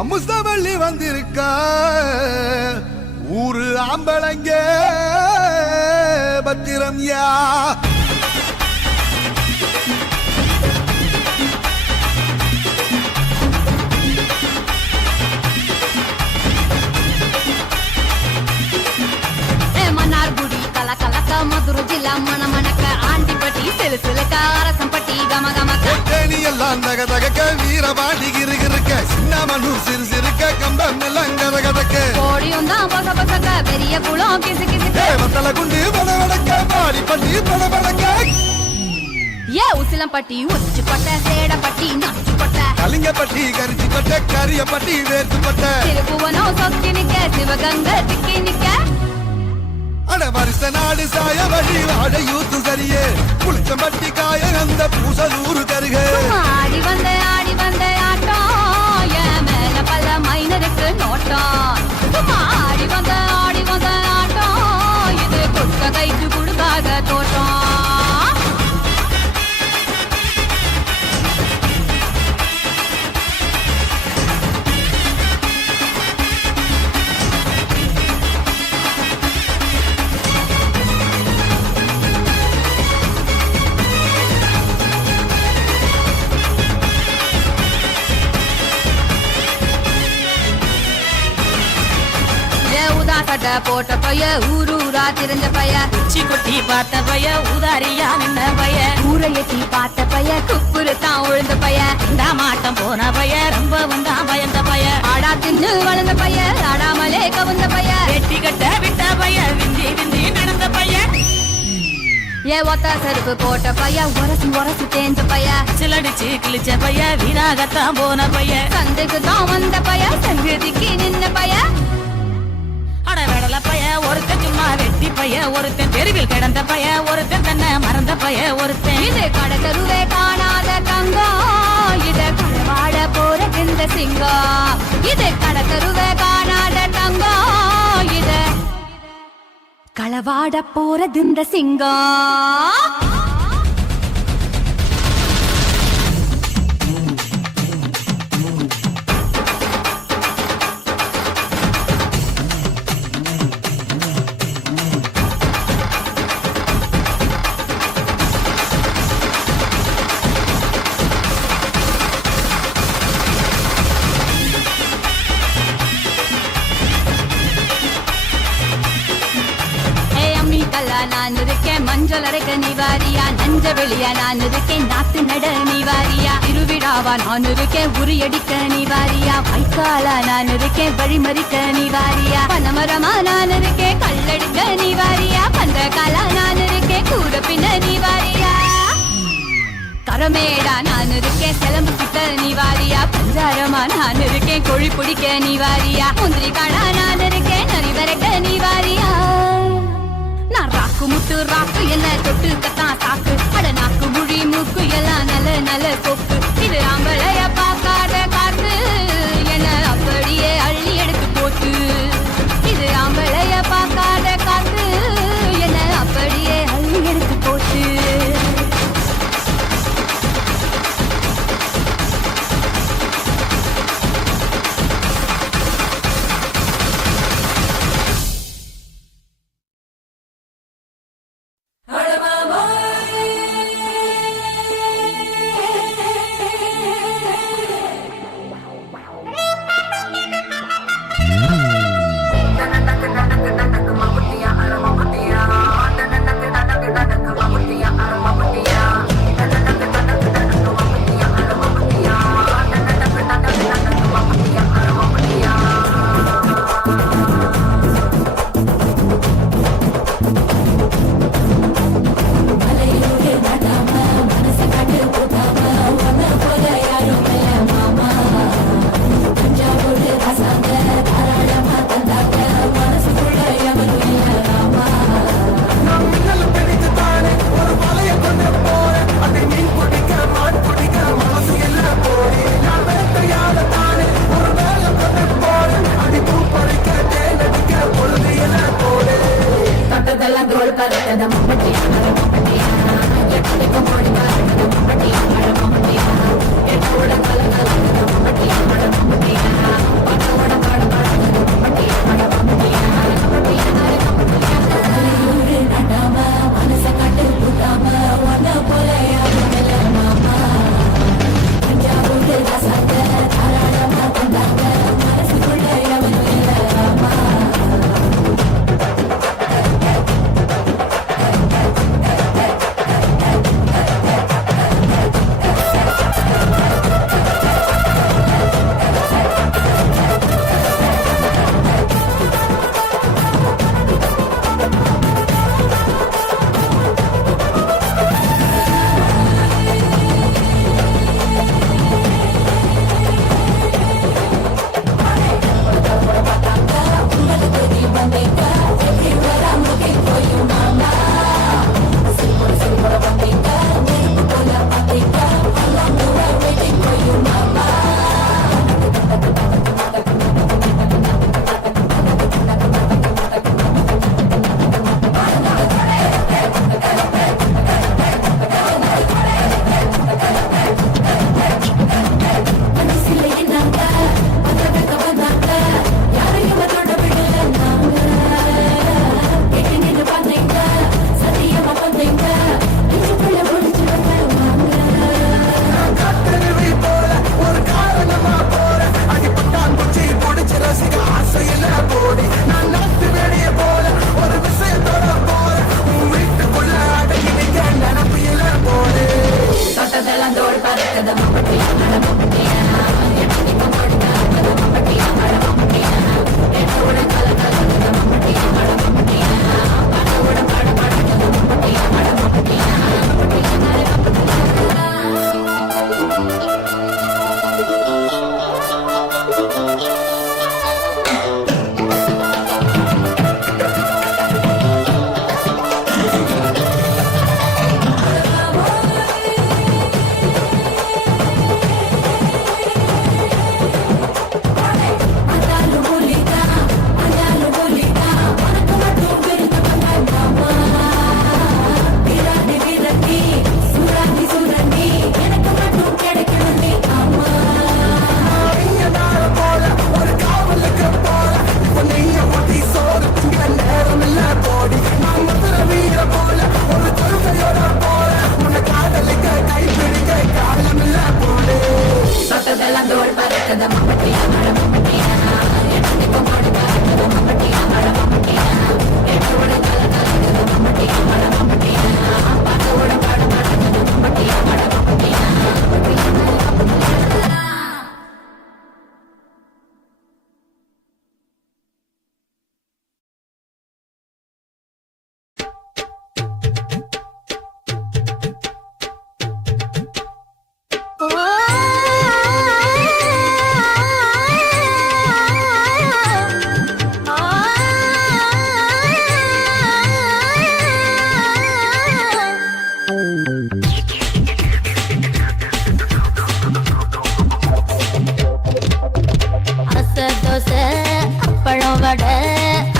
அமுசவள்ளி வந்திருக்கா ஊரு ஆம்பளங்க பத்திரம் யா மதுரை ஜில்லா மன மணக்க ஆண்டிப்பட்டி சிறு சிலுக்க அரசம்பட்டி கம கமக்க தேனி எல்லாம் தக தகக்க வீரபாண்டி கிருகிருக்க சின்னமனூர் சிறு சிறுக்க கம்பம் எல்லாம் கதகதக்க கோடியும் தான் பச பசக்க பெரிய குளம் கிசு கிசுக்க வத்தல குண்டு படவடக்க பாடிப்பட்டி படபடக்க ஏ உசிலம்பட்டி உச்சிப்பட்ட சேடப்பட்டி நச்சுப்பட்ட கலிங்கப்பட்டி கரிச்சிப்பட்ட கரியப்பட்டி வேர்த்துப்பட்ட திருப்புவனம் சொக்கி நிக்க சிவகங்கை திக்கி நிக்க அட வருஷ நாடு சாய வழி வாழ யூத்து சரியே புளிச்சம்பட்டி காய அந்த பூசலூரு கருக ஆடி வந்த ஆட்டம் என் மேல பல மைனருக்கு நோட்டம் ஆடி வந்த ஆட்டம் இது கொட்ட கைக்கு கொடுக்காத தோட்டம் போட்ட பைய ஊரூரா தெரிஞ்ச பைய உச்சி கொட்டி பார்த்த பைய உதாரியா நின்ன பைய ஊரை எட்டி பார்த்த பைய குப்புரு தான் உழுந்த பைய இந்த மாட்டம் போன பைய ரொம்ப வந்தா பயந்த பைய ஆடா தின்னு வளர்ந்த பைய ஆடாமலே கவுந்த பைய வெட்டி கட்ட விட்ட பைய விந்தி விந்தி நடந்த பைய ஏ ஒத்த செருப்பு போட்ட பைய உரசி தேஞ்ச பைய சிலடிச்சு கிழிச்ச பைய வீணாகத்தான் போன பைய சந்தைக்கு தான் வந்த பைய சங்கதிக்கு நின்ன பைய அட வெடல பைய ஒருத்தன் சும்மா வெட்டி பைய ஒருத்தன் தெருவில் கிடந்த பைய ஒருத்தன் தன்னை மறந்த பைய ஒருத்தன் இது கடத்தருவே காணாத தங்கம் இது கடவாட போற இந்த சிங்கம் இது கடத்தருவே காணாத தங்கம் இது களவாட போறது இந்த சிங்கம் நான் இருக்கேன் மஞ்சள் அரைக்க நீவாரியா நஞ்ச வெளியா நான் இருக்கேன் நாத்து நட நீவாரியா திருவிழாவா நான் இருக்கேன் உரியடிக்க நீவாரியா வைக்காலா நான் இருக்கேன் வழிமறிக்க நீவாரியா பனமரமா நான் இருக்கேன் கல்லடிக்க நீவாரியா பந்தகாலா நான் இருக்கேன் கூட பின்ன நீவாரியா கரமேடா நான் இருக்கேன் சிலம்பு கிட்ட நீவாரியா பஞ்சாரமா நான் இருக்கேன் கொழி பிடிக்க நீவாரியா முந்திரி காடா நான் இருக்கேன் நரி வரைக்க நீவாரியா நான் ராக்கு முட்டு ராக்கு என்ன தொட்டு கத்தான் சாக்கு அட நாக்கு முழி மூக்கு எல்லாம் நல்ல நல்ல சொக்கு இது ஆம்பளைய பார்க்காத காத்து என்ன அப்படியே அள்ளி எடுத்து போட்டு இது ஆம்பளைய பார்க்காத காத்து என்ன அப்படியே அள்ளி எடுத்து போட்டு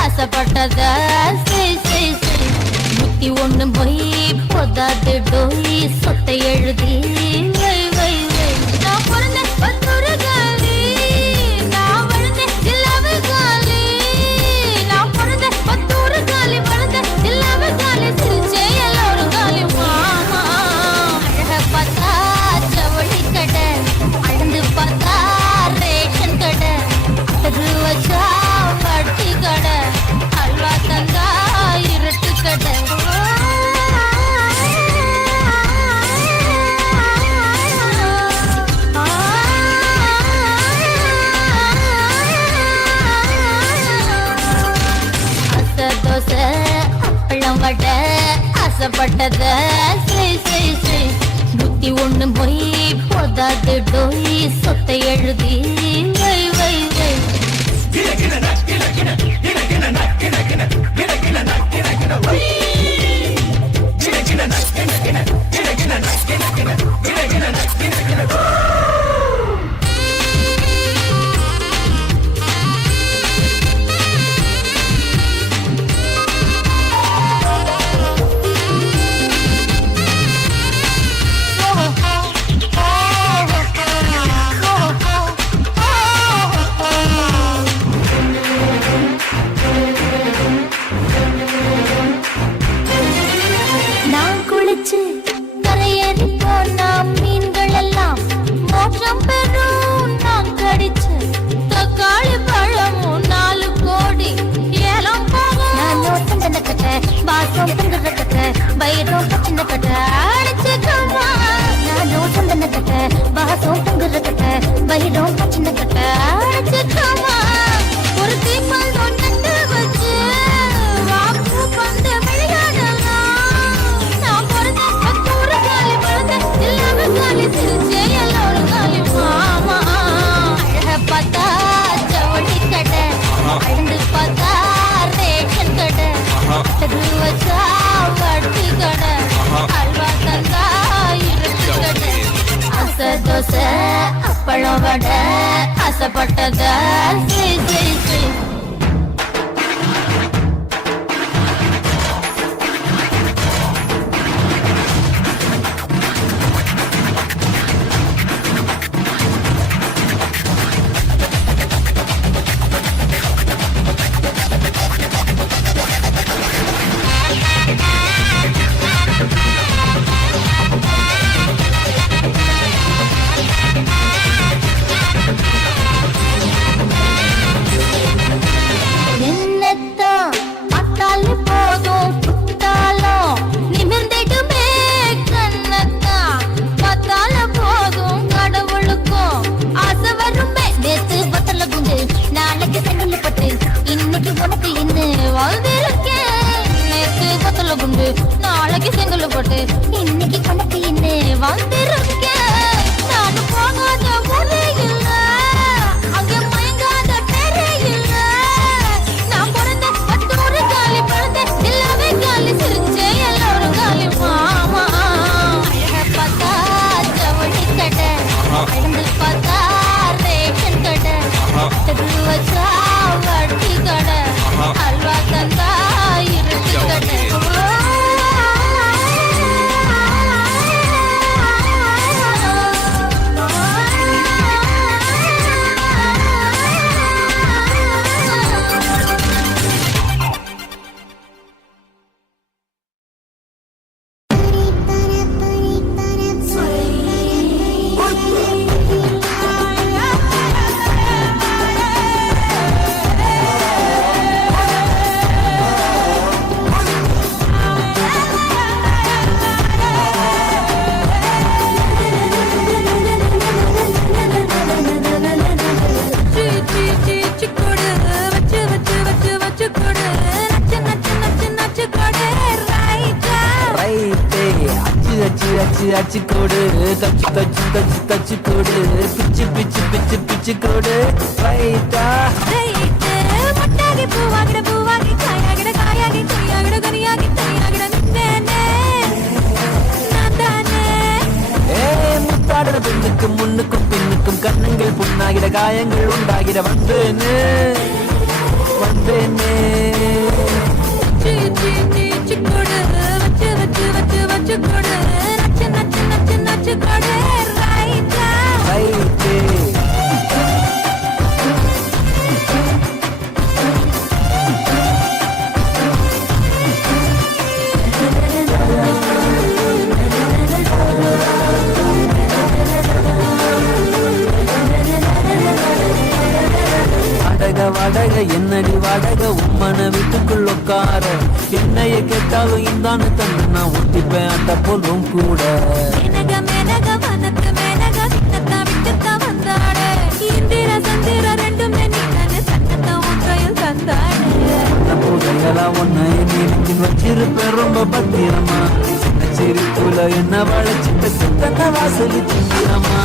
ஆசைப்பட்டத முத்தி ஒண்ணு போய் பொதாது டோய் சொத்தை எழுதி வை வை வை நான் பிறந்த பத்தொரு காலி நான் வளர்ந்த இல்லாம காலி நான் பிறந்த பத்தொரு காலி வளர்ந்த இல்லாம காலி சிரிச்சே எல்லோரும் காலி மாமா அழக பார்த்தா ஜவுளி கடை அழுந்து பார்த்தா ரேஷன் கடை அது வச்சா வட்டி கடை அல்வா தந்தா இருட்டு கடை தோசை அப்பளம் வடை ஆசைப்பட்டத நூத்தி ஒண்ணு போய் பொதாது டோய் சொத்தை எழுதி வை வை வை ஒரு தீப்பால் நட்டு வச்சு வாக்கு பந்து விளையாடலாம் நான் பிறந்த பத்தூறு காலி வளர்ந்த இல்லாம காலி சிரிச்சே எல்லோரும் காலி மாமா அழக பார்த்தா ஜவுளி கடை அழுந்து பார்த்தா ரேஷன் கடை அது வச்சா வட்டி கடை அல்வா தந்தா இருட்டு கடை ஆசை தோசை அப்பளம் வடை ஆசைப்பட்டத தச்சு தச்சு கொடு பிச்சு பிச்சு பிச்சு பிச்சு கொடு ரைட்டா முட்டாகி பூவாகிட காயாகிட கொய்யாகிட கனியாகி தையாகிட நின்னேனே நான் தானே. முத்தாடுற பெண்ணுக்கும் முன்னுக்கும் பின்னுக்கும் கண்ணங்கள் புண்ணாகிட காயங்கள் உண்டாகிட வந்தேனே வந்தேனே. கொடு வச்சு வச்சு வச்சு வச்சு கொடு நச்சு நச்சு நச்சு நச்சு கொடு ரைட்டா ரைட்டு வடக என்னடி வடக உம்மன வீட்டுக்குள் உட்கார என்னைய கேட்டாலும் இந்தான்னு தந்து நான் ஒட்டிப்பேன் அந்த போலும் கூட. மேனக மேனக வனத்து மேனக விட்டத்தா விட்டத்தா வந்தாடே இந்திர சந்திர ரெண்டும் நினைக்கன்னு சட்டத்தா ஒன்றையில் தந்தாடே. போதையெல்லாம் ஒன்ன என்னிடத்தில் வச்சிருப்பேன் ரொம்ப பத்திரமா சின்ன சிரிப்புல என்ன வளைச்சிட்ட சித்தன வாசலி சிந்திரமா.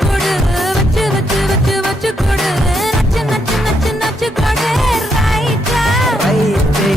கொடு வச்சு வச்சு வச்சு வச்சு கொடு நச்சு நச்சு நச்சு நச்சு கொடு ரைட்டா ரைட்டே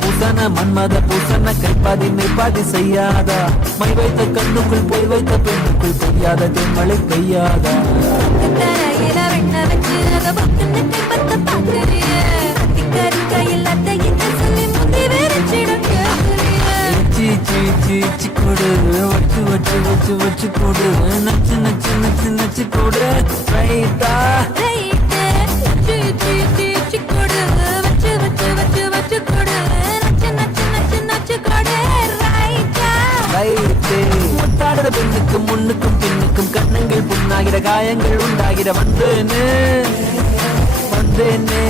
பூசன மன்மத பூசன கைப்பாதி மெய்ப்பாதி செய்யாதா மை வைத்த கண்ணுக்குள் போய் வைத்த பெண்ணுக்குள் பெய்யாத தென்மழை பெய்யாதா. கொடு வச்சு வச்சு வச்சு வச்சு கொடு நச்சு நச்சு நச்சு நச்சு கொடு ரைட்டா முத்தாடுற பெண்ணுக்கும் முன்னுக்கும் பின்னுக்கும் கண்ணங்கள் புண்ணாகிற காயங்கள் உண்டாகிற வந்தேனே வந்தேனே.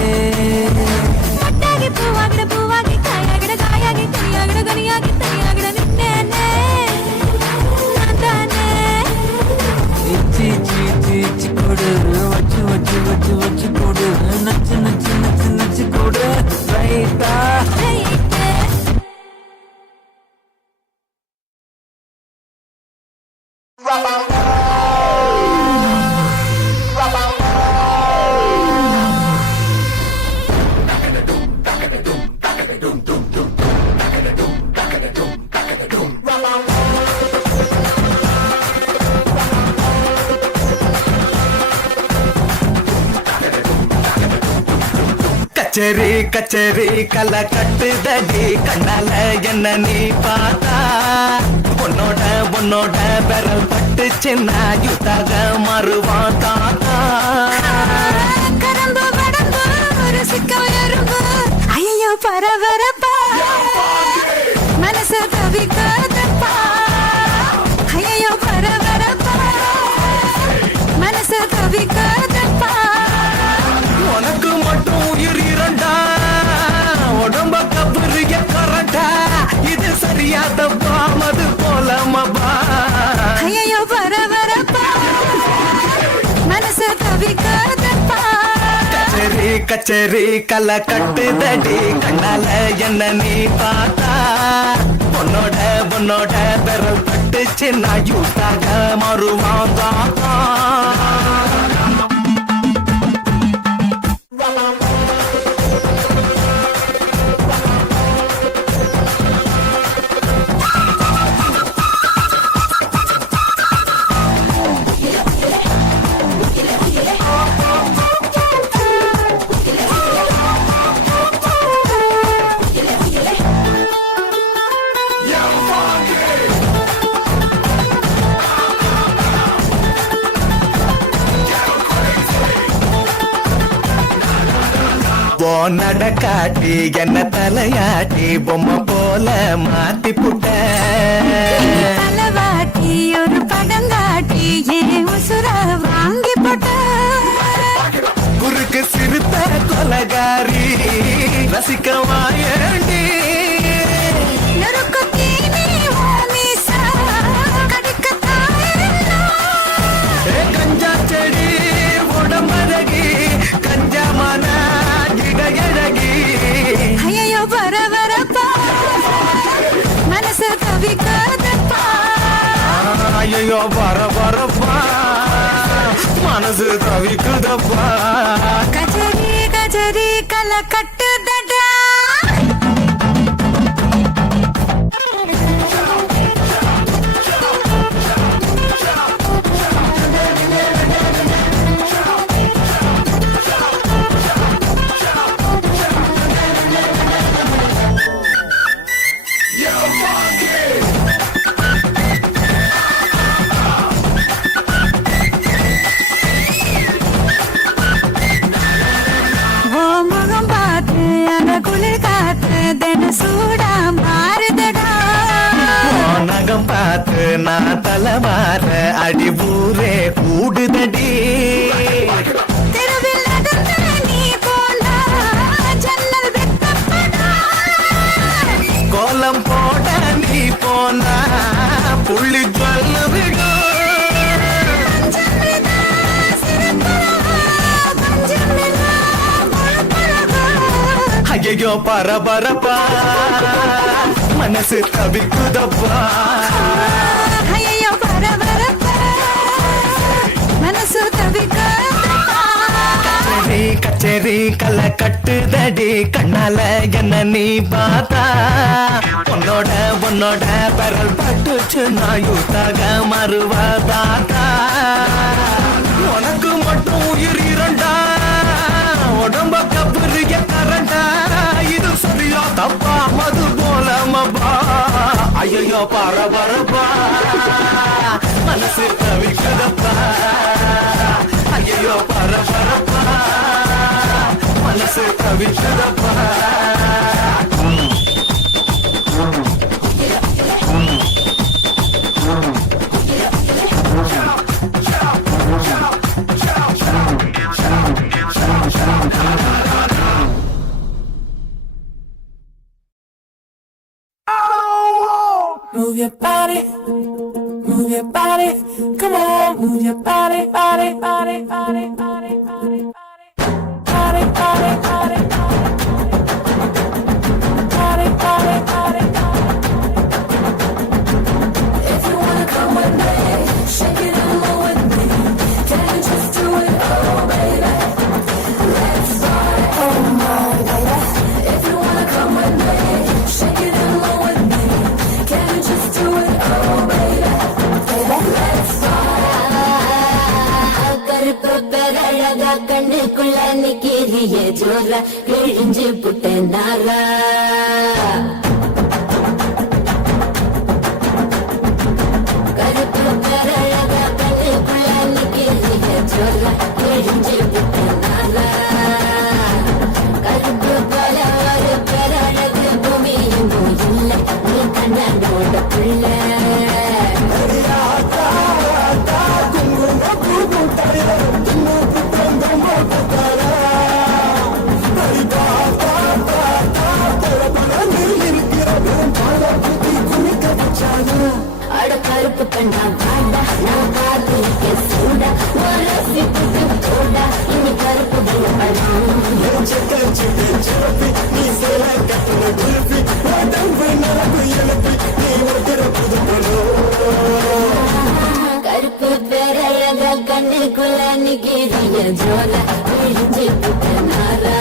பூவாகிட பூவாகி காயாகிட கொய்யாகிட கனியாகி தையாகிட நின்னேனே நான் தானே. கொடு வச்சு வச்சு வச்சு வச்சு கொடு நச்சு நச்சு நச்சு நச்சு கொடு ரைட்டா கச்சேரி கச்சேரி கலை கட்டுதடி கண்ணால என்ன நீ பார்த்தா உன்னோட உன்னோட விரல் பட்டு சின்ன யுத்தாக மறுவான் தாத்தா. கரம்பு வடம்பு ஒரு சிக்கம் எறும்பு ஐயோ பரபரப்பா மனசு தவிக்காதப்பா ஐயோ பரபரப்பா மனசு தவிக்காதப்பா. உனக்கு மட்டும் உயிர் இரண்டா உடம்ப கபுரிய கரண்டா இது சரியாதப்பா மது போலமப்பா ஐயோ பரபரப்பா மனசு தவிக்காதப்பா. கச்சேரி கச்சேரி கலை கட்டுதடி கண்ணால என்ன நீ பார்த்தா உன்னோட உன்னோட விரல் பட்டு சின்ன யூத்தாக மறுவான் தாத்தா. ஓ நடக்காட்டி என்ன தலையாட்டி பொம்மை போல மாத்தி புட்ட தலவாட்டி ஒரு படங்காட்டி ஏன் உசுர வாங்கி போட்ட குறுக்கு சிறுத்த கொலகாரி ரசிக்க வாயண்டி கஞ்சா செடி உடம்பழகி கஞ்சா மன கிடகழகி ஐயோ வர வரப்பா மனசு தவிக்காதப்பா ஐயோ வர வரப்பா மனசு தவிக்குதப்பா கஜரி கஜரி கல கட்டுதடா சூடா மாறுதடா நகம் பார்த்து நான் தலைமாற அடி ஊரே கூடுதடி தெருவில் நடந்த நீ போனா ஜன்னல் வெட்டப்படா கோலம் போட நீ போனா புள்ளி சொல்ல விடும் ஐயோ பரபரப்பா மனசு தவிக்குதப்பா ஐயோ பரபரப்பா மனசு தவிக்குதப்பா கச்சேரி கச்சேரி கலை கட்டுதடி கண்ணால என்ன நீ பார்த்தா உன்னோட பரல் பட்டுச்சு நான் யூத்தாக மறுவதாத்தா உனக்கு மட்டும் உயிர் இரண்டா உடம்ப கபரிய கரண்டா இது சரியா தப்பா மது போல மபா ஐயோ பரபரப்பா மனசு தவிக்குதப்பா ஐயோ பரபரப்பா மனசு தவிக்குதப்பா Move your body, move your body, come on, move your body, body, body, body, body, body, body, body, body, body, body, body, If you wanna come with me, shake it and move with me. Can you just do it, oh baby? Let's party, oh my baby. If you wanna come with me, shake it and move with me. Can you just do it, oh baby? Let's party. கருப்பு பெரழகா கண்ணுக்குள்ள நிக்கிறிய ஜோரா கிழிஞ்சு புட்ட நாரா கருப்பு பெரழகா கண்ணுக்குள்ள நிக்கிறிய ஜோரா கிழிஞ்சு புட்ட நாரா கருப்பு போல ஒரு பெரழகு பூமி எங்கும் இல்லை நீ கண்ணோட புள்ள அட கருப்பு கண்ணா வாடா நான் காத்திருக்க சூடா ஒரு சிப்புக்கு போடா இனி கருப்பு கருப்பு பேரழக கண்ணுக்குள்ள நிக்கிறிய ஜோல விழிஞ்சு புட்ட நாரா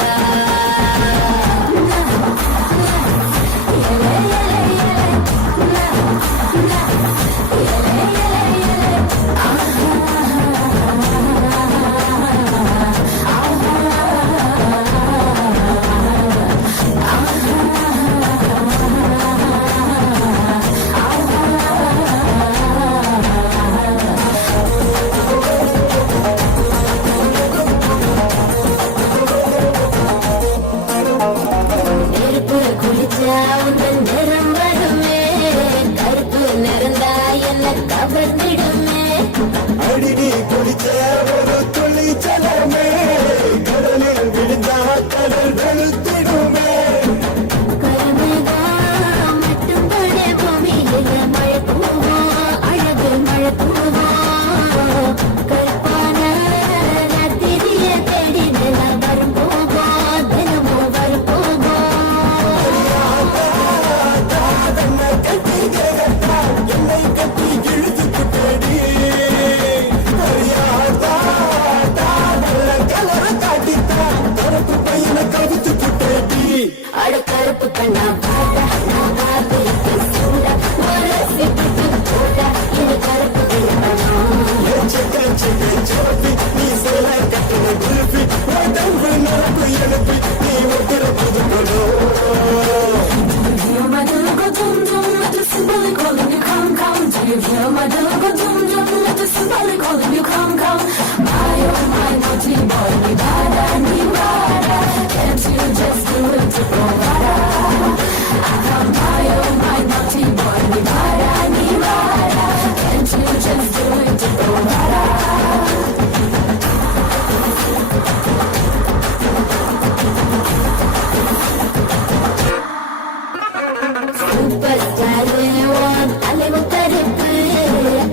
கருப்பு கண்ணா பாடா நான் காதலிக்க சூடா ஒரு சிட்டு போடா இது கருப்பு கண்ணா நீ சேல கட்டின குருப்பி உடம்பு நடப்பு எனக்கு நீ ஒட்டுற புது My dum dum, let the symbolic calling you come. Do you hear my dum dum, let the symbolic calling you come. My oh my naughty boy, ni bada. Can't you just do it to go bada? My oh my naughty boy, ni bada. Can't you just do it to go bada? Super star தலைவன் கருப்பு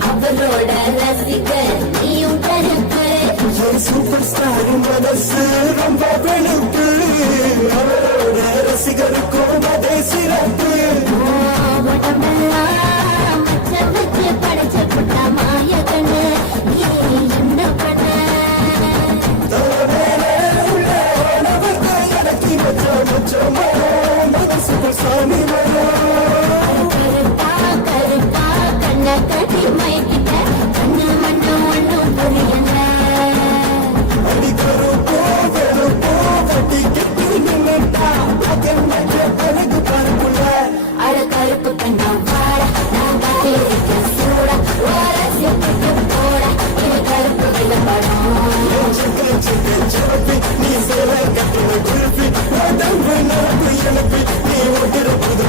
அவரோட ரசிகர் நீயும் கருப்பு super star மனசு ரொம்ப வெளுப்பு அவரோட ரசிகருக்கும் அதே சிறப்பு உடம்பெல்லாம் மச்ச வச்சு படைச்ச புட்டா மாய கண்ணு நீ என்ன பண்ண எனக்கு மச்சம் சூப்பர் சாமி கருப்பா கருப்பா கண்ண கட்டி மயக்கிட்ட கண்ணு மண்ணும் ஒண்ணும் புரியல அடிக்கருப்போ வெளுப்போ வட்டி கட்டி நின்னுட்டா எனக்கு பருப்புல அட கருப்பு கண்ணா வாடா நான் காத்திருக்க சூடா ஓர சிட்டு போடா இது கருப்பு விளம்பரம் நீ சேல கட்டின குருப்பி உடம்பு நடப்பு எனக்கு நீ ஒட்டுற புது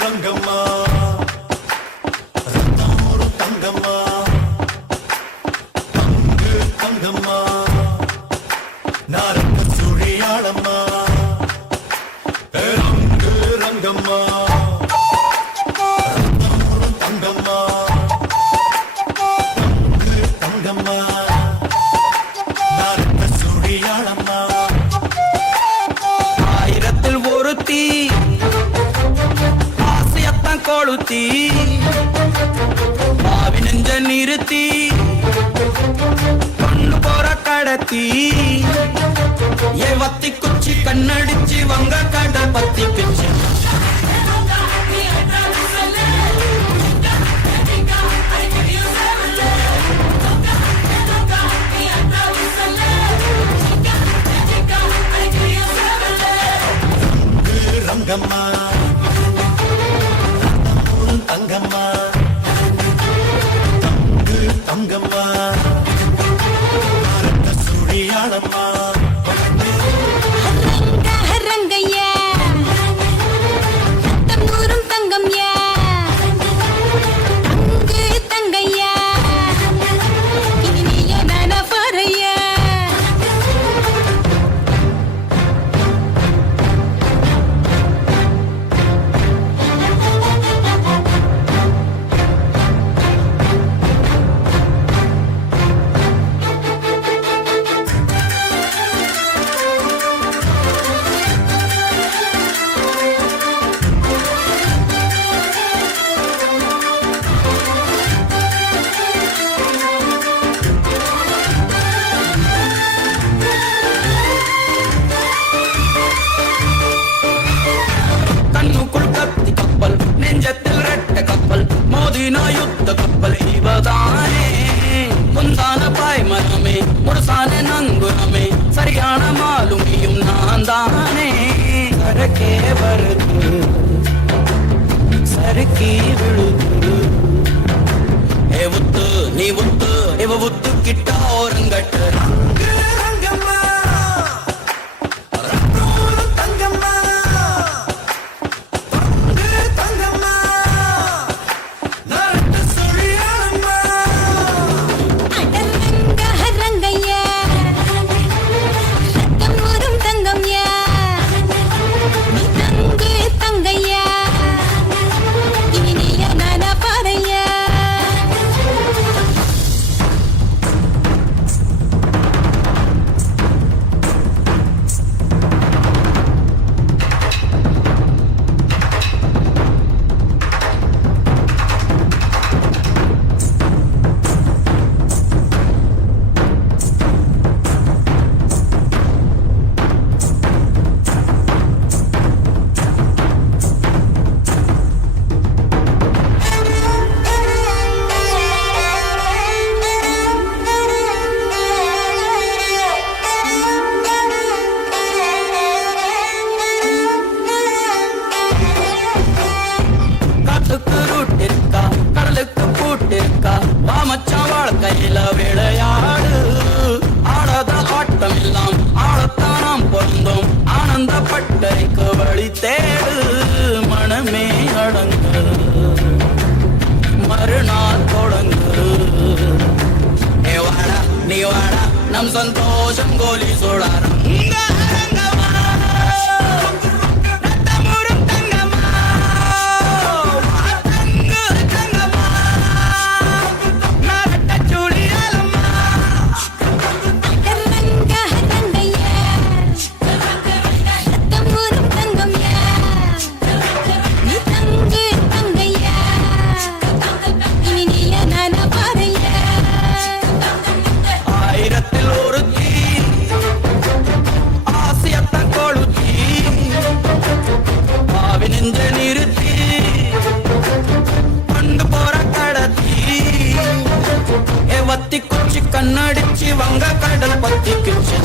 ரங்கம்மா ரத்தமொரு தங்கம்மா தங்கம்மா நாரங்க சுழியாளம்மா ரங்கம்மா ரத்தமொரு தங்கம்மா தங்கம்மா நாரங்க சுழியாளம்மா ஆயிரத்தில் ஒருத்தி ஆசையத்தான் கொளுத்தி பாவி நெஞ்ச நிறுத்தி கொண்டு போற கடத்தி ஏ வத்தி குச்சி கண்ணடிச்சு வங்க கட பத்தி பிச்சு ரங்கம்மா தங்கம்மா தங்கம்மா சுழியாளம்மா ரங்கையா கிழக்கே வருது சறுக்கி விழுது ஏ உத்து நீ உத்து இவ உத்து கிட்ட ஓரங்கட்டு கையில விளையாடு ஆடாத ஆட்டம் எல்லாம் ஆடத்தானாம் பொருந்தோம் ஆனந்தப்பட்டறைக்கு வழி தேடு மனமே அடங்கு மறுநாள் தொடங்கு நீ வாடா நம் சந்தோஷம் கோலி சோழாரம் கண்ணடிச்சு வங்க கடல் பத்திக்குச்சு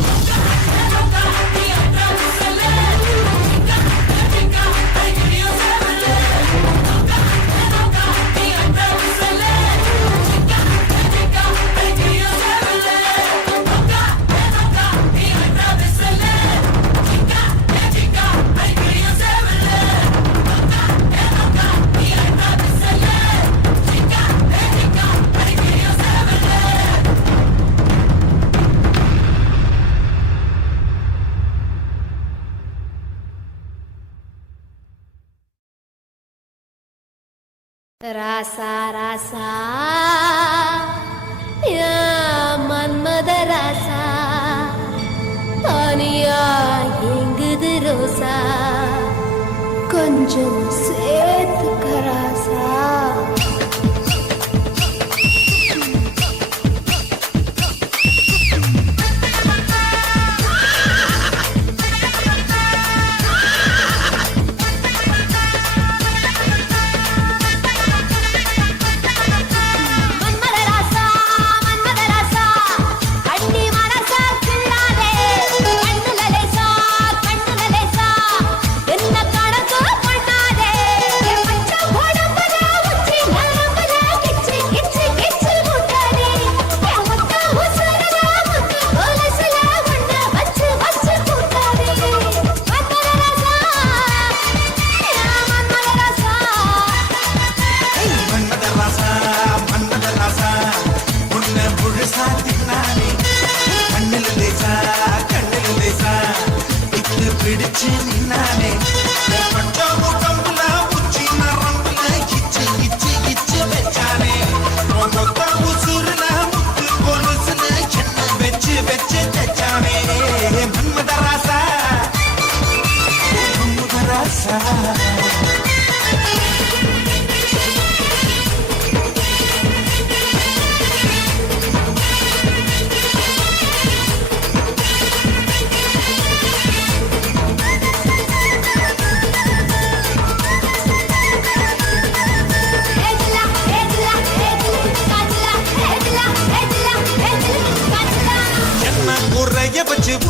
ராசா ராசா யா மன்மத ராசா பானியா எங்குது ரோசா கொஞ்சம் சேர்த்துக்க ராசா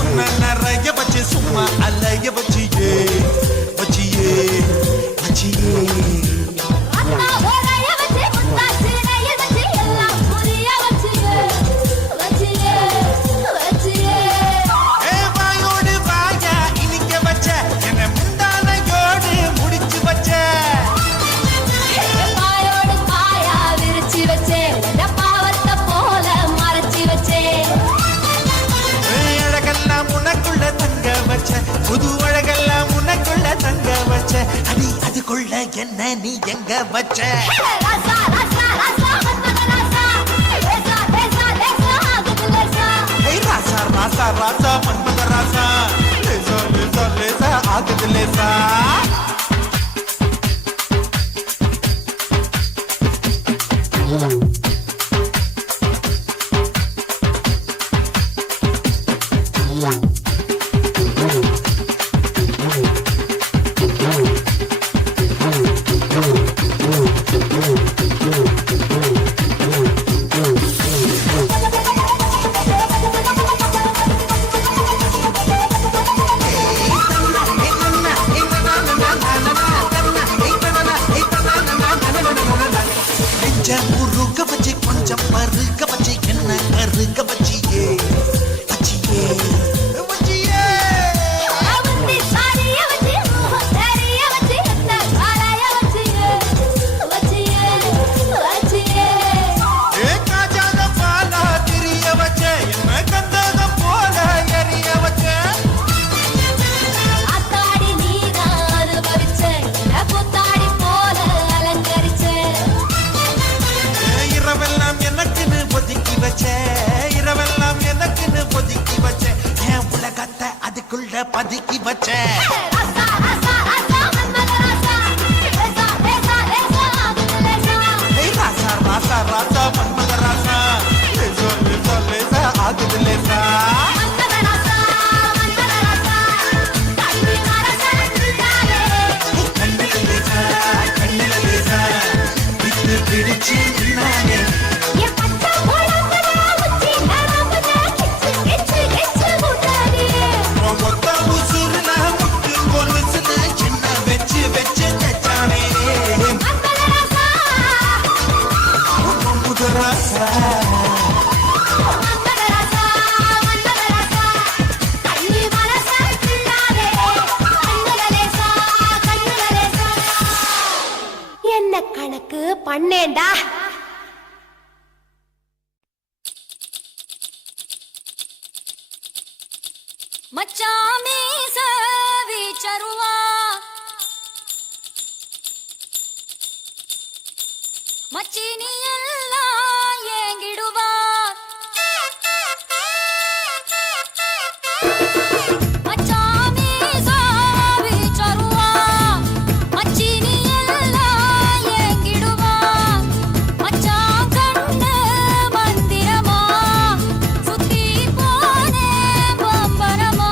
உன்னை நிறைய வச்சு சும்மா அலைய வச்சு என்ன நீ எங்க வச்ச ராசா ராசா ராசா மன்மத ராசா லேசா லேசா லேசா ஆகுது லேசா ஏய் ராசா ராசா ராசா மன்மத ராசா லேசா லேசா லேசா ஆகுது லேசா கொஞ்சம் மறுக்க வச்சு என்ன கருக்க வச்சியே வச்சியே வச்சியே அவந்தி சாரிய வச்சி சாரிய வச்சி என்ன சாராய வச்சியே வச்சியே வச்சியே ஏ காஜாத பாலா திரிய வச்சே என்ன கந்தத போல எரிய வச்சே ஆத்தாடி நீதான் பவிச்சே என்ன புத்தாடி போல அலங்கரிச்சே இரவெல்லாம் எனக்குன்னு ஒதுக்கி வச்சே இரவெல்லாம் எனக்குன்னு ஒதுக்கி வச்சே என் உலகத்தை அதுக்குள்ள பதுக்கி வச்சே ராசா ராசா ராசா மன்மத ராசா லேசா லேசா லேசா ஆகுது லேசா ஏய் ராசா ராசா ராசா மன்மத ராசா லேசா லேசா லேசா ஆகுது லேசா மன்மத ராசா கண்ணி மரசா நின்றாலே கண்ணில லேசா கண்ணில லேசா விட்டு பிடிச்சு நின்னானே என் பச்சை போலங்கடா உச்சி நரம்புல கிச்சு கிச்சு கிச்சு முட்டாடி மொத்த உசுருல முட்டு கொலுசுல சின்ன வச்சு வச்சு தச்சானே மன்மத ராசா மன்மத ராசா மன்மத ராசா கண்ணி மரசா நின்றாலே கண்ணுல லேசா என்ன கணக்கு பண்ணேண்டா மச்சாமி சவி சருவா மச்சினி எல்லாம் ஏங்கிடுவா மச்சாமி சவி சருவா மச்சினி எல்லாம் ஏங்கிடுவா மச்சான் கண்ணு மந்திரமா சுத்தி போனே பம்பரமா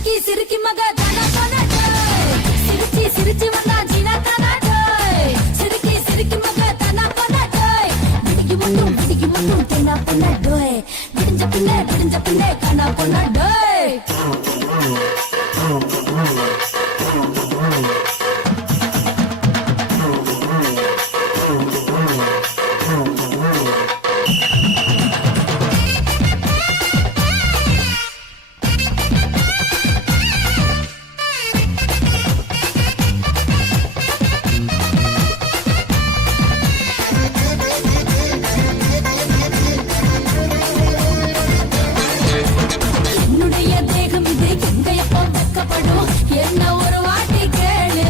சிரிக்கி சிரிக்கி மக தானா தானா டோய் சிரிச்சி சிரிச்சி வந்தா ஜீனா தானா டோய் சிரிக்கி சிரிக்கி மக தானா தானா டோய் விடிக்கு மட்டும் தேனா பொண்ணா டோய் விடிஞ்ச பின்னே காணா பொண்ணா டோய் என்னுடைய தேகம் இது எங்க எப்போ வெக்கப்படும் என்ன ஒரு வாட்டி கேளு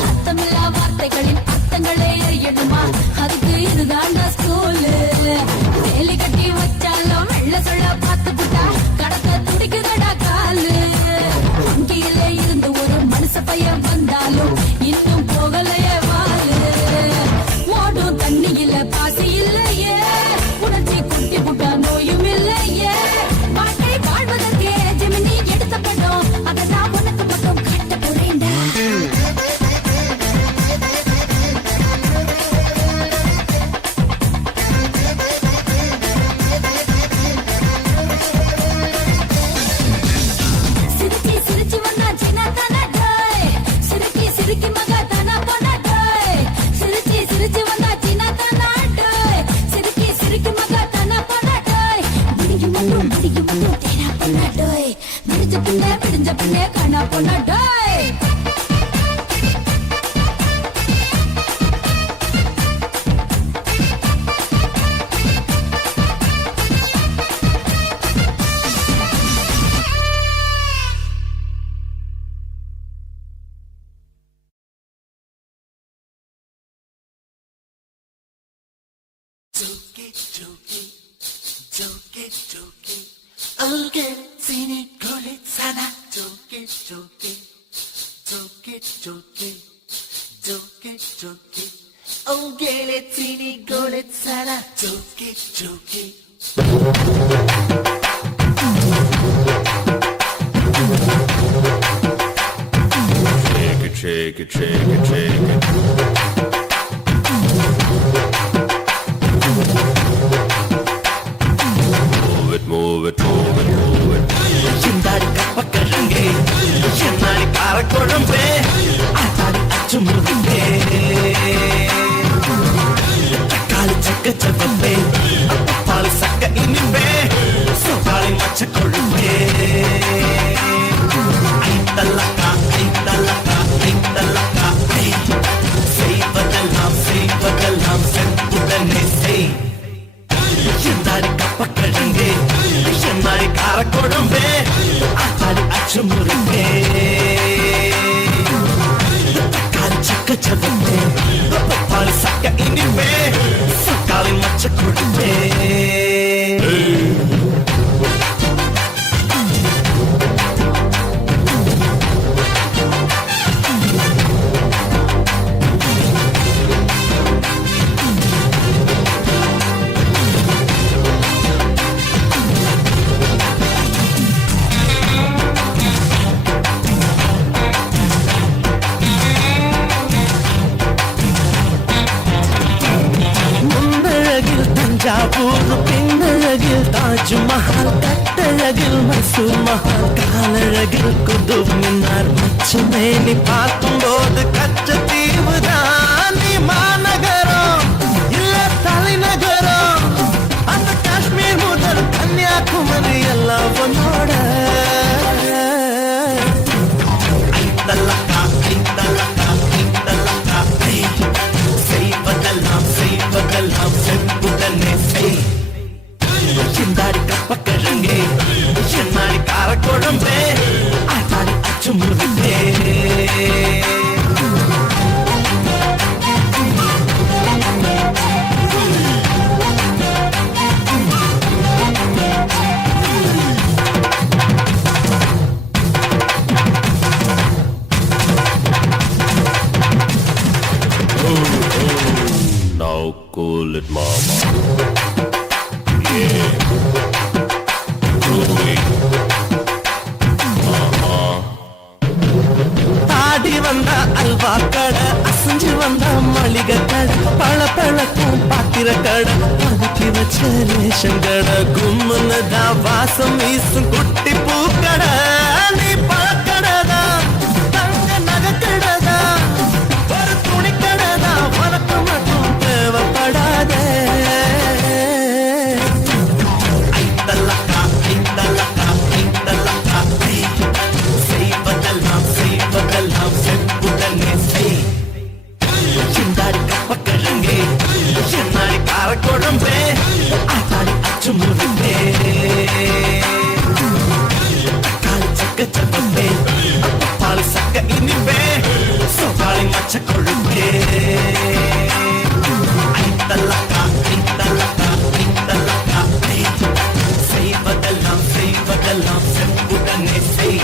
அர்த்தமில்லா வார்த்தைகளின் அர்த்தங்களே எறியணுமா அதுக்கு இதுதான் ஸ்கூலு வேலி கட்டி வச்சாலும் வெள்ள சொல்ல பார்த்து புட்டா கடக்க துடிக்குதடா காலு வங்கியில இருந்து ஒரு மனுஷ பையன் வந்தாலும் இன்னும் போகலையே வாழு ஓடும் தண்ணியில பாசி இல்லையே உணர்ச்சி குட்டி புட்டா நோயும் இல்லையே பாட்டை வாழ்வதற்கே ஜெமினி எடுத்த படம் அதை நான் உனக்கு மட்டும் கட்ட போறேன்டா சிரிச்சி சிரிச்சி வந்தா சீனா தானா டோய் சிரிக்கி சிரிக்கி மகா தானா போனா டோய் சிரிச்சி சிரிச்சி வந்தா சீனா தானா டோய் சிரிக்கி சிரிக்கி மகா தானா போனா டோய் விடிக்கு மட்டும் தேனா பொண்ணா டோய் விடிஞ்ச பின்னே காணா பொண்ணா டோய் 어게지니 걸리잖아 좋게 어게지니 걸리잖아 좋게 Shake it, shake it, shake it. Move it, move it, move it, move it. சிந்தாடி கப்பக்கிழங்கே என்னாடி காரக்குழம்பே ஆத்தாடி அச்சு முருகே தக்காளி சக்க செவப்பே பாலி சக்க இனிப்பே சோபாளி மச்ச கொழுப்பே ஐத்தல்லக்கா ஐத்தல்லக்கா ஐத்தல்லக்கா செய்வதெல்லாம் செத்துடனே செய் என்னாடி கப்பக்கிழங்கே என்னாடி காரக்குழம்பே ஆத்தாடி அச்சு முருகே தக்காளி சக்க செவப்பே பாலி சக்க இனிப்பே சக்காளி மச்ச கொழுப்பே முன்னழகில் தஞ்சாவூர் பின்னழகில் தாஜ்மஹால் கட்டழகில் மைசூர் மஹால் காலழகில் குதுப் மினார் மச்சுமேனி பார்க்கும்போது கச்சத்தீவுதான் நீ மாநகரம் இல்ல தலைநகரம் அந்த காஷ்மீர் முதல் கன்னியாகுமரி எல்லாம் உன்னோட ஐத்தல்லக்கா ஐத்தல்லக்கா ஐத்தல்லக்கா செய்வதெல்லாம் செத்துடனே செய் சிந்தாடி கப்பக்கிழங்கே என்னாடி காரக்குழம்பே ஆத்தாடி அச்சு முருகே வந்தா அல்வா கடை, அசைஞ்சு வந்தா மளிகை கடை, பழ பழக்கும் பாத்திர கடை, பதுக்கி வச்ச ரேஷன் கடை, கும்முன்னு தான் வாசம் வீசும் குட்டி பூக்கடை. நீ பழக்கடைதான், தங்க நகைக்கடைதான், ஒரு துணிக்கடைதான், உனக்கு மட்டும் தேவைப்படாதே. ஐந்தல்லக்கா ஐந்தல்லக்கா ஐந்தல்லக்கா, செய்வதெல்லாம் செய்வதெல்லாம் செப்புடனே செய். சிந்தாடி கப்பக்கிழங்கே, என்னாடி காரக்குழம்பே, ஆத்தாடி அச்சு முருகே, தக்காளி சக்க சப்பம்பே, பால் சக்க இனிப்பே, சோபாளி மச்ச கொழும்பே. ஐந்தல்லக்கா ஐந்தல்லக்கா ஐந்தல்லக்கா, செய்வதெல்லாம் செய்வதெல்லாம் செப்புடனே செய்.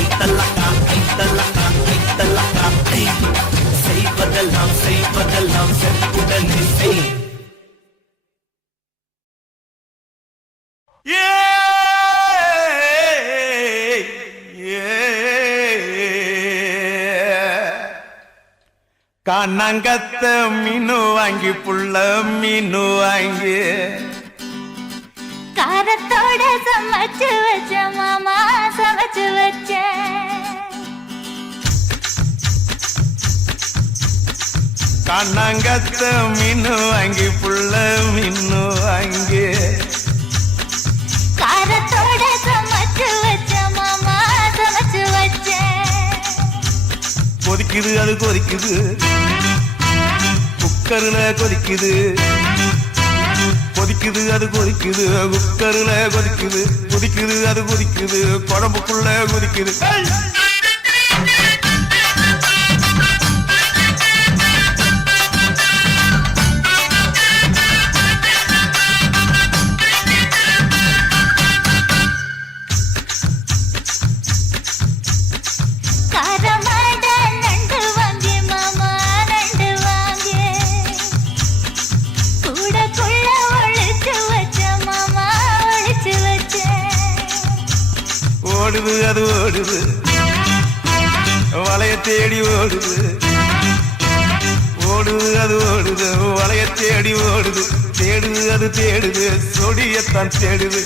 ஐந்தல்லக்கா ஐந்தல்லக்கா ஐந்தல்லக்கா, செய்வதெல்லாம் செய்வதெல்லாம் செப்புடனே செய். கண்ணங்கத்த மீனு வாங்கி புள்ள மீனு வாங்கி காரத்தோட சமைச்சு வச்ச மாமா, சமைச்சு வச்ச கண்ணங்கத்த மீனு வாங்கி புள்ள மீனு வாங்கி காரத்தோட சமைச்சு வச்ச மாமா, சமைச்சு வச்ச கொதிக்குது அது கொதிக்குது, குக்கர்ல கொதிக்குது, கொதிக்குது அது கொதிக்குது, குக்கர்ல கொதிக்குது, கொதிக்குது அது கொதிக்குது, குழம்புக்குள்ள கொதிக்குது. காரமாட நண்டு வாங்கி மாமா, நண்டு வாங்கி கூடக்குள்ள ஒழிச்சு வச்ச மாமா, ஒழிச்சு வச்ச ஓடுது அது ஓடுது, வளைய தேடி ஓடுது, ஓடுது அது ஓடுது, வளைய தேடி ஓடுது, தேடுது அது தேடுது, சொடியத்தான் தேடுது.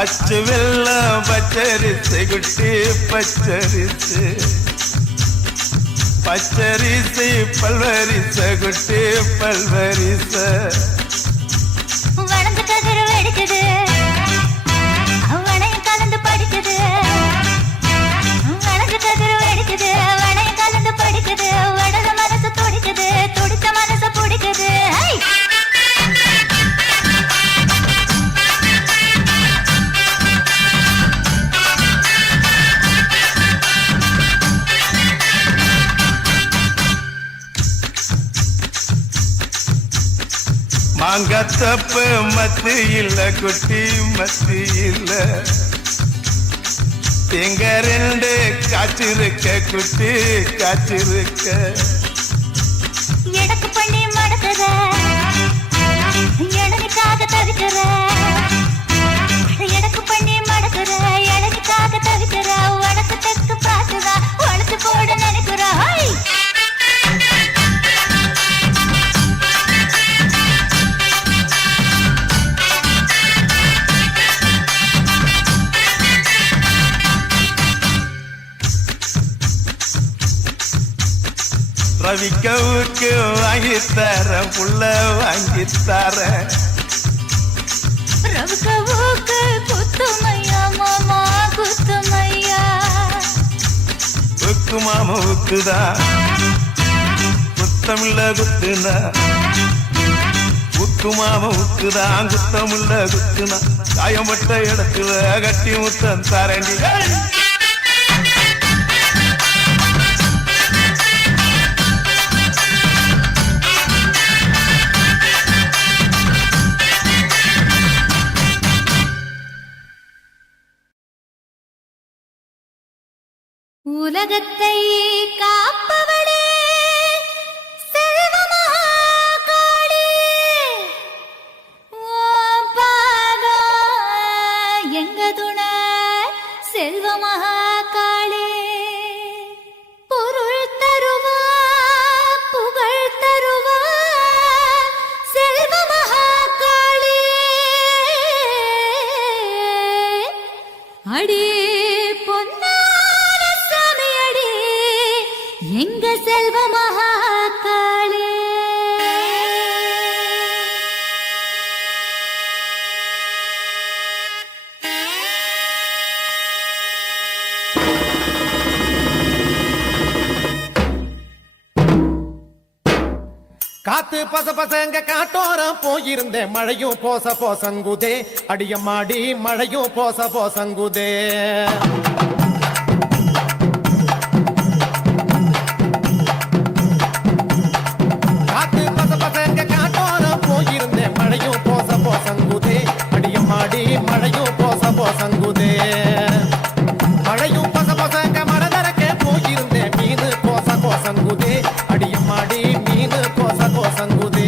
அச்சு வெள்ளம் பச்சரிசு குட்டி பச்சரிசு, பச்சரிசு பல்வரிச குட்டி பல்வரிச. வளர்ந்து கதிர் வெடிக்குது, வளையம் கலந்து படிக்குது, வளர்ந்து கதிர் வெடிக்குது, வளையம் கலந்து படிக்குது, வடல மனசு துடிக்குது, துடித்த மனசு பிடிக்குது. மாங்கத்தப்பு மத்து இல்ல குட்டி மத்து இல்ல, எங்க ரெண்டு காய்ச்சிருக்க குட்டி காய்ச்சிருக்க. எடக்கு பண்ணி மடக்குற, எனக்காக தவிக்கிற, எடக்கு பண்ணி மடக்குற, எனக்காக தவிக்கிற, உனக்கு தெற்கு பார்த்துதா உனக்கு போட நினைக்கிற. ரவிக்கவுக்கு வாங்கித்தர புள்ள வாங்கித்தர, ரவுக்கு குத்துமையா மாமா, குத்துமையா உக்கு மாம உக்குதா, குத்தமில்ல குத்துனா, உக்கு மாம உக்குதான், குத்தமில்ல குத்துனா, காயம்பட்ட இடத்துல கட்டி முத்தம் தரண்டி. உலகத்தை காப்பவளே செல்வமகாளே, உன் பாதம் எங்க துணை செல்வமகாளே. பொருள் தருவா புகழ் தருவா செல்வமகாளே. அடி பொன்னான சாமியடி எங்க செல்வமகாளே. காத்து பச பசங்க காட்டோரம் போயிருந்தேன், மழையும் போச போசங்குதே அடியம்மாடி, மழையும் போச போசங்குதே. காத்து பச பசங்க காட்டோரம் போயிருந்தேன், மழையும் போச போசங்குதே அடியம்மாடி, மழையும் போச போசங்குதே. மழையும் பச பசங்க மரதரக்க போயிருந்தேன், மீனு போச போசங்குதே அடியம்மாடி, மீனு போச போசங்குதே.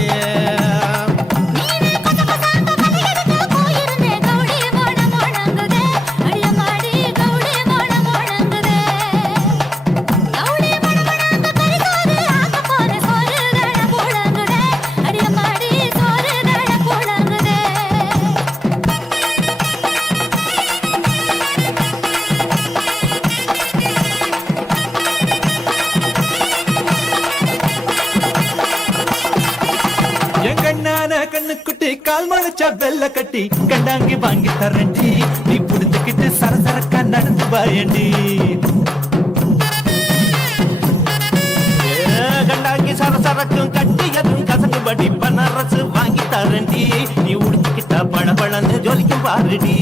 கண்ணுக்குட்டி கால் மழைச்சா வெள்ள கட்டி கண்டாங்கி வாங்கி தரண்டி, நீ புடிச்சுக்கிட்டு சரசரக்கா நடந்து வாயண்டி. கண்டாங்கி சரசரக்கும் கட்டியதும் கசக்குபடி பனரசு வாங்கி தரண்டி, நீ உடுத்துக்கிட்டா பழபழந்து ஜொலிக்கும் பாருடி.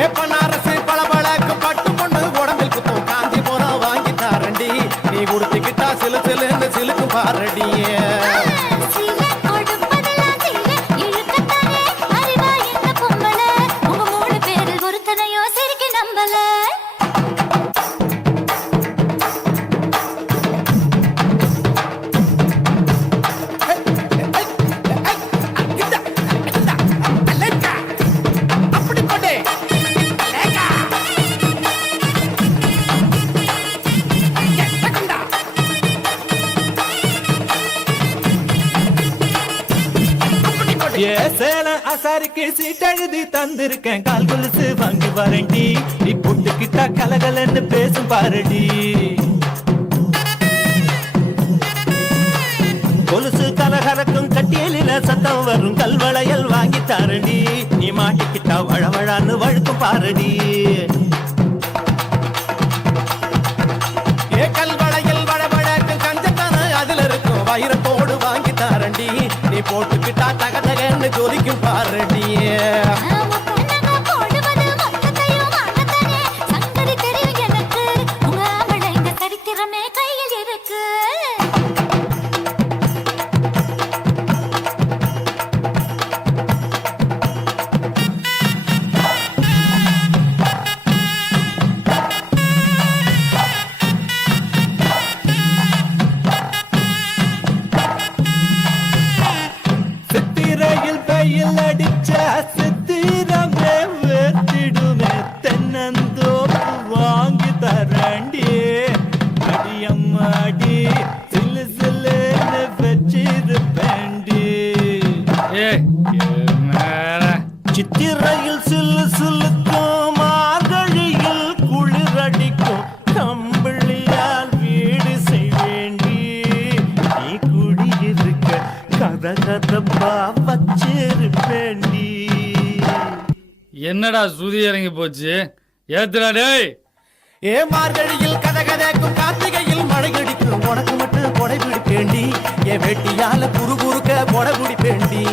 ஏ பனாரசு பளபளக்கும் பட்டு பொண்ணு உடம்பில் குத்தும் காஞ்சிபுரம் வாங்கி தரண்டி, நீ உடுத்துக்கிட்டா சிலு சிலுன்னு சிலுக்கும் பாரடியே. சேல அசாரிக்கு சீட்டழுதி தந்திருக்கேன், கால் கொலுசு வாங்கி வரண்டி, நீ புட்டுக்கிட்டா கலகலன்னு பேசும் பாரடி. கொலுசு கலகரக்கும் கட்டியலில சத்தம் வரும் கல்வளையல் வாங்கி தாரடி, நீ மாட்டிக்கிட்டா வழவழான்னு வழுக்கும் பாரடி. ஏ கல்வளையல் வழவழக்கும் கஞ்சத்தான அதுல இருக்கும் வைரத்தோடு வாங்கி தாரண்டி, நீ போட்டுக்கிட்டா தகதகன்னு ஜொலிக்கும் பாரடியே. சித்திரையில் வெயில் அடிச்சா சித்திரமே வேத்திடுமே, தென்னந்தோப்பு வாங்கி தரண்டி, அடியம்மாடி சிலு சிலுன்னு வச்சிருப்பேண்டி. சித்திரையில் சிலு சிலுக்கும் மார்கழியில் குளிரடிக்கும், கம்பிளியால் வீடு செய்வேண்டி, நீ குடியிருக்க கத கதப்பா வச்சிருப்பேண்டி. என்னடா சுதி இறங்கி போச்சு, ஏத்துடா டேய். ஏ மார்கழியில் கதகதக்கும் கார்த்திகையில் மழை அடிக்கும், உனக்கு மட்டும் கொடை பிடிப்பேண்டி, என் வெட்டியால குறு குறுக்க கொடை பிடிப்பேண்டி.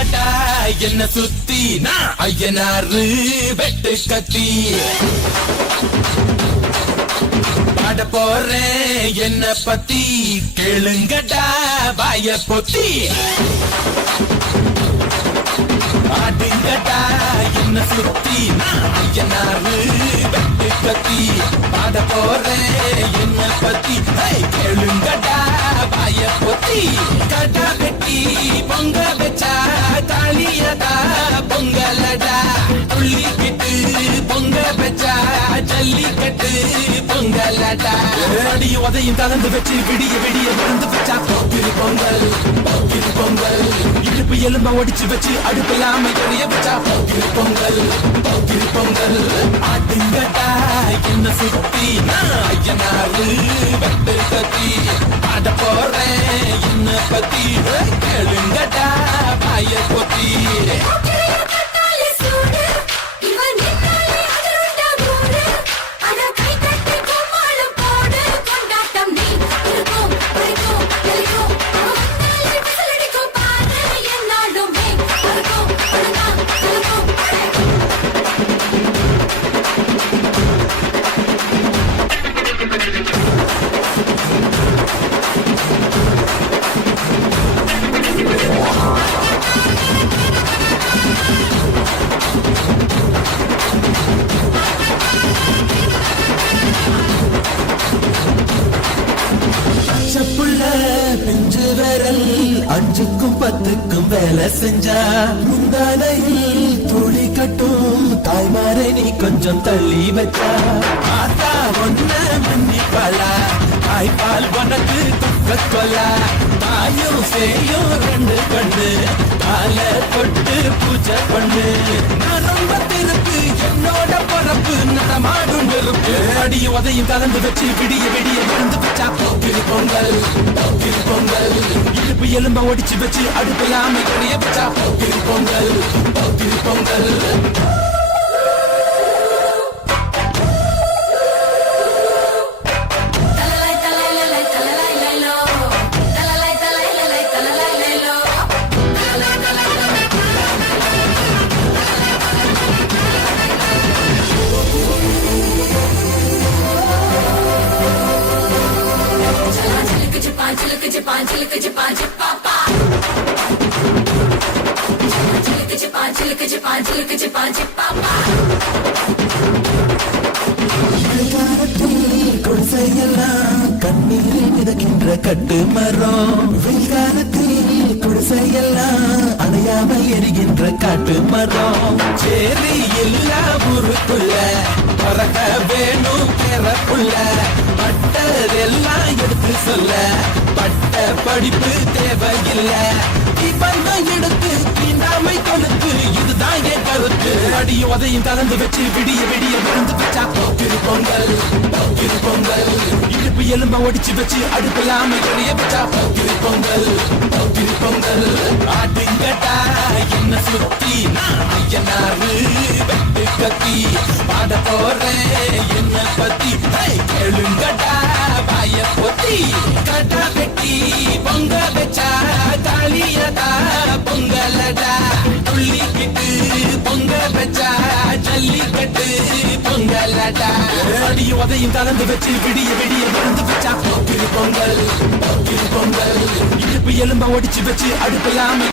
கேளுங்கடா என்ன சுத்தி நான் ஐயனாரு வெட்டு கத்தி பாட போறேன் என்ன பத்தி கேளுங்கடா வாய பொத்தி பாடுங்கடா என்ன சுத்தி நான் ஐயனாரு வெட்டு கத்தி பாட போறேன் என்ன பத்தி கேளுங்கடா வாய பொத்தி கடா வெட்டி பொங்க வச்சா தாலியதா பொங்கலடா துள்ளிக்கிட்டு பொங்க வச்சா ஜல்லிக்கட்டு பொங்கலடா அடி உதையும் கலந்து வச்சு விடிய விடிய விழுந்து வச்சா போக்கிரி பொங்கல் போக்கிரி பொங்கல் இடுப்பு எலும்ப ஒடிச்சு வச்சு அடுப்பில்லாம எறிய வச்சா போக்கிரி பொங்கல் போக்கிரி பொங்கல் ஆட்டுங்கடா என்ன சுத்தி நான் ஐயனாரு வெட்டு கத்தி பாட போறேன் என்ன பத்தி கேளுங்கடா வாய பொத்தி செப்புள்ள பிஞ்சு விரல் 5க்கும் 10க்கும் வேலை செஞ்சா முந்தானையில் துளி கட்டும் தாய்மாரை நீ கொஞ்சம் தள்ளி வச்சா ஆத்தா ஒன்ன மன்னிப்பாளா தாய்ப்பால் உனக்கு துக்க கொல்லா தாயும் சேயும் 2 கண்ணு கால தொட்டு பூஜை பண்ணு நான் ரொம்ப திருப்பு என்னோட பொறப்பு நடமாடும் நெருப்பு அடி உதையும் கலந்து வச்சு விடிய விடிய விழுந்து வச்சா போக்கிரி பொங்கல் போக்கிரி பொங்கல் இடுப்பு எலும்ப ஒடிச்சு வச்சு அடுப்பில்லாம எறிய வச்சா போக்கிரி பொங்கல் போக்கிரி பொங்கல் குடிசையெல்லாம் கண்ணீரில் மிதக்கின்ற கட்டு மரம் வெயில்காலத்தில் குடிசையெல்லாம் அணையாமல் எரிகின்ற காட்டு மரம் சேரி எல்லா ஊருக்குள்ள பறக்க வேணும் பிறப்புள்ள பட்டதெல்லாம் எடுத்து சொல்ல பட்ட படிப்பு தேவையில்லை பந்தம் எடுத்து தீண்டாமை கொழுத்து இதுதான் என் கருத்து அடி உதையும் கலந்து வச்சு விடிய விடிய விழுந்து வச்சா போக்கிரி பொங்கல் போக்கிரி பொங்கல் இடுப்பு எலும்ப ஒடிச்சு வச்சு அடுப்பில்லாம எறிய வச்சா போக்கிரி பொங்கல் போக்கிரி பொங்கல் ஆட்டுங்கடா என்ன சுத்தி நான் ஐயனாரு வெட்டு கத்தி பாட போறேன் என்ன பத்தி கேளுங்கடா வாய பொத்தி கடா வெட்டி பொங்க வச்சா தாலியதா பொங்கலடா துள்ளிக்கிட்டு பொங்க வச்சா ஜல்லிக்கட்டு பொங்கலடா அடி உதையும் கலந்து வச்சு விடிய விடிய விழுந்து வச்சா போக்கிரி பொங்கல் போக்கிரி பொங்கல் இடுப்பு எலும்ப ஒடிச்சு வச்சு அடுப்பில்லாம